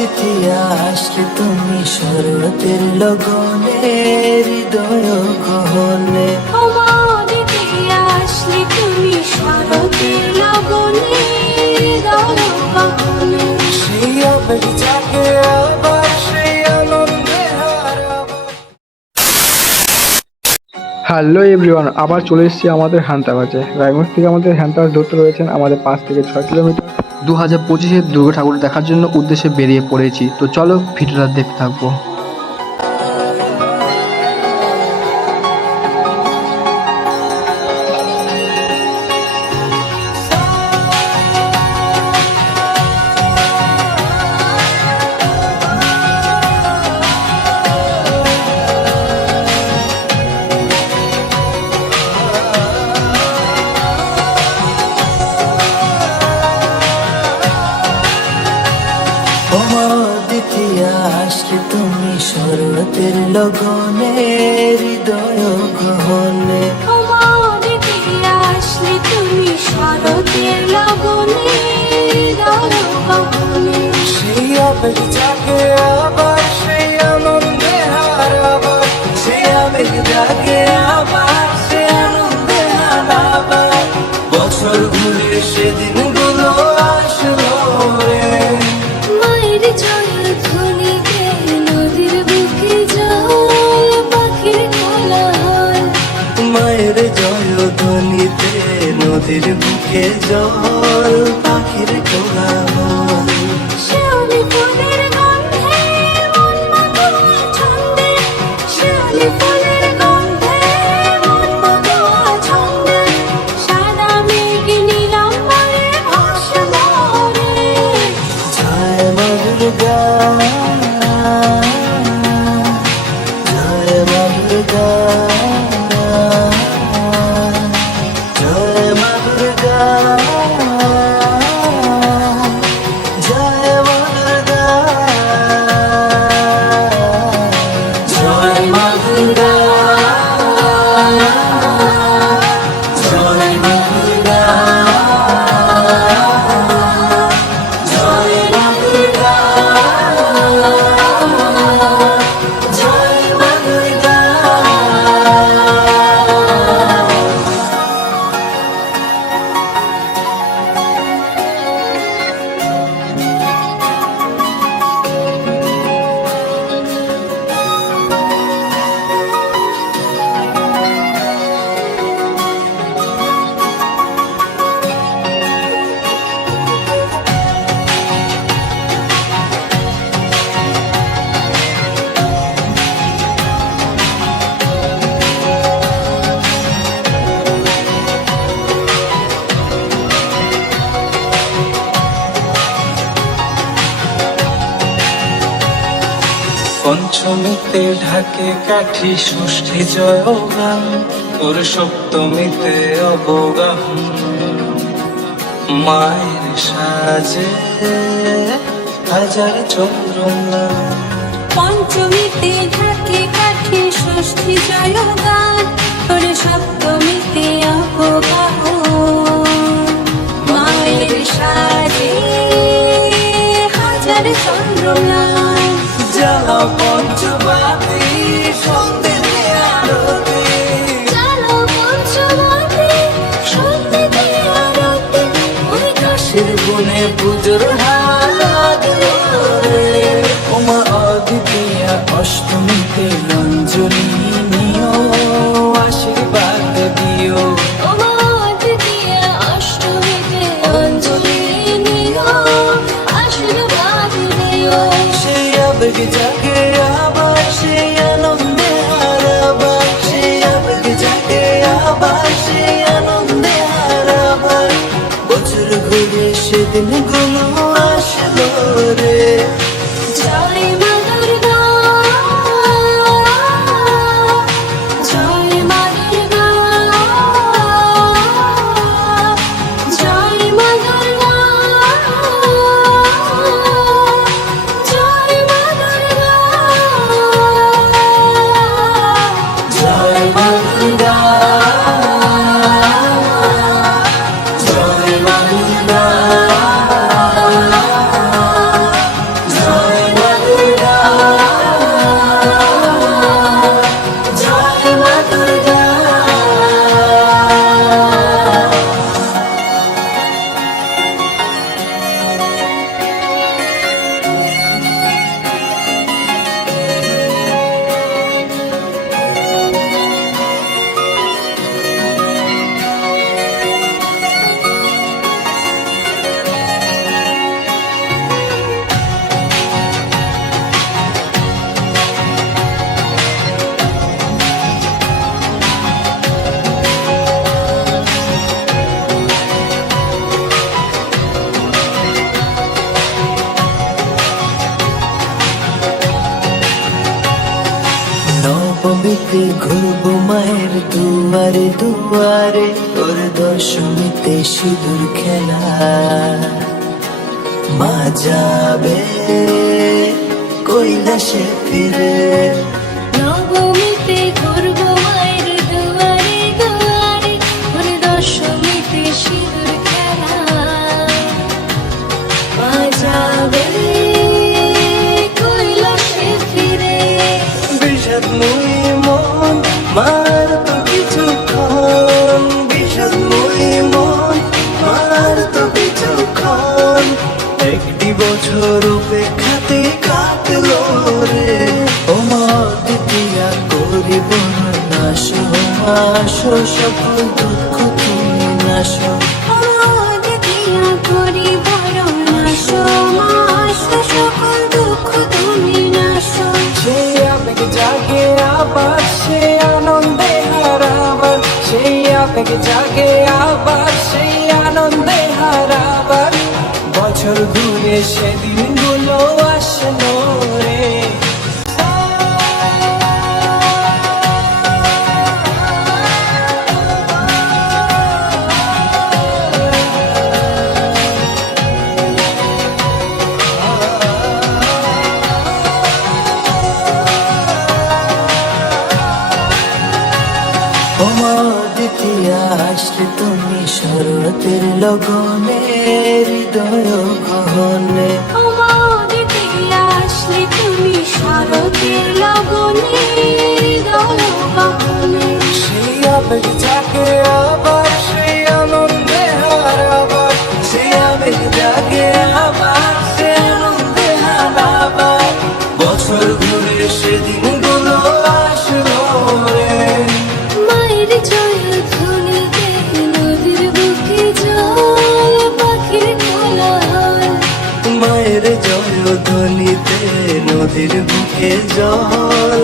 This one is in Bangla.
অতিথি আসলে তুমি শরতের লগনে হৃদয় গহনে। অতিথি আসলে তুমি শরতের লগনে হৃদয় গহনে। সেই আবেগ জাগে আবার সেই আনন্দে হারাবার। হ্যালো এভরিওয়ান, আবার চলে এসেছি আমাদের হ্যান্তাবাজে। রায়গঞ্জ থেকে আমাদের হ্যান্তাবাজ ধরতে রয়েছেন আমাদের 5 থেকে 6 কিলোমিটার। 2025-এর দুর্গা ঠাকুর দেখার জন্য উদ্দেশ্যে বেরিয়ে পড়েছি। তো চলো ভিডিওটা দেখতে থাকবো। অতিথি আসলে তুমি শরতের লগনে হৃদয় গহনে। অতিথি আসলে তুমি শরতের লগনে হৃদয় গহনে। সেই আবেগ জাগে আবার সেই আনন্দে হারাবার। সেই আবেগ জাগে আবার সেই আনন্দে হারাবার। বছর ঘুরে সেদিনগুলো আসলো রে। মায়ের জয়ধ্বনিতে নদীর বুকে জল পাখির কোলাহল। মায়ের জয়ধ্বনিতে নদীর বুকে জল পাখির কোলাহল। শিউলি ফুলের গন্ধে মন মাতোয়া ছন্দে। শিউলি ফুলের গন্ধে মন মাতোয়া ছন্দে। সাদা মেঘ নীলাম্বরে ভাসলো রে। জয় মা দুর্গা, জয় মা দুর্গা, জয় মা দুর্গা, জয় মা দুর্গা, জয় মা দুর্গা, জয় মা দুর্গা, জয় মা দুর্গা, জয় মা দুর্গা। পঞ্চমীতে ঢাকে কাঠি, ষষ্ঠী জয়গান, তোর সপ্তমীতে অবগাহন। মায়ের সাজে হাজার চন্দ্রমা। পঞ্চমীতে ঢাকে কাঠি, ষষ্ঠী জয়গান, তোর সপ্তমীতে অপবাহন। মায়ের সাজে হাজার চন্দ্রম্লান। জ্বালা পঞ্চবাতি সন্ধ্যে আরতি। চলো পঞ্চমীতে সন্ধ্যেতে আরতি। ওই কাশের বনে পুজোর হাত ধরে। ওমা অদ্বিতীয়া অষ্টমীতে অঞ্জলি নিও, আশীর্বাদ দিও। দ্বিতীয় অষ্টমীতে অঞ্জলি নিও, আশীর্বাদ দিও। সেই আবেগ জাগে আবার সেই আনন্দে হারাবার। সেই আবেগ জাগে আবার সেই আনন্দে হারাবার। বছর ঘুরে সেদিনগুলো আসলো রে। জয় মা দুর্গা, জয় মা দুর্গা, জয় মা দুর্গা, জয় মা দুর্গা। রাতে ঘুরবো মায়ের দুয়ারে দুয়ারে, ওর দশমীতে সিঁদুর খেলা। মা যাবে কৈলাসে ফিরে, নবমীতে ঘুরবো মায়ের দুয়ারে দুয়ারে, ওর দশমীতে সিঁদুর খেলা। মা যাবে কৈলাসে ফিরে। বিষাদময়ী মন মার তো কিছুক্ষণ, বিষাদময়ী মন মার তো কিছুক্ষণ। একটি বছর উপেক্ষাতে কাটলো রে, ও মা দ্বিতীয়া করিব নাশো, আসো সকল দুঃখ তুমি নাশো। দিয়া করি বড় নাশো, মা আসো সকল দুঃখ তুমি নাশো। সেই আবেগ জাগে আবার, সেই আনন্দে হারাবার, সেই আবেগ জাগে আবার, সেই আনন্দে হারাবার। বছর ঘুরে সেদিনগুলো আসলো রে। ও মা দ্বিতীয়া আসলে তুমি শরতের লগনে, হৃদয় গহনে। আমাদের দিয়া আসলে তুমি শরতের লগনে, হৃদয় গহনে। সেই আবেগ জাগে আবার, সেই আনন্দে হারাবার, সেই আবেগ জাগে আবার, সেই আনন্দে হারাবার। বছর ঘুরে সেদিনগুলো আসলো রে। মায়ের জয়ধ্বনিতে নদীর বুকে জল, পাখির কোলাহল। মায়ের জয় ধ্বনিতে নদীর বুকে জল।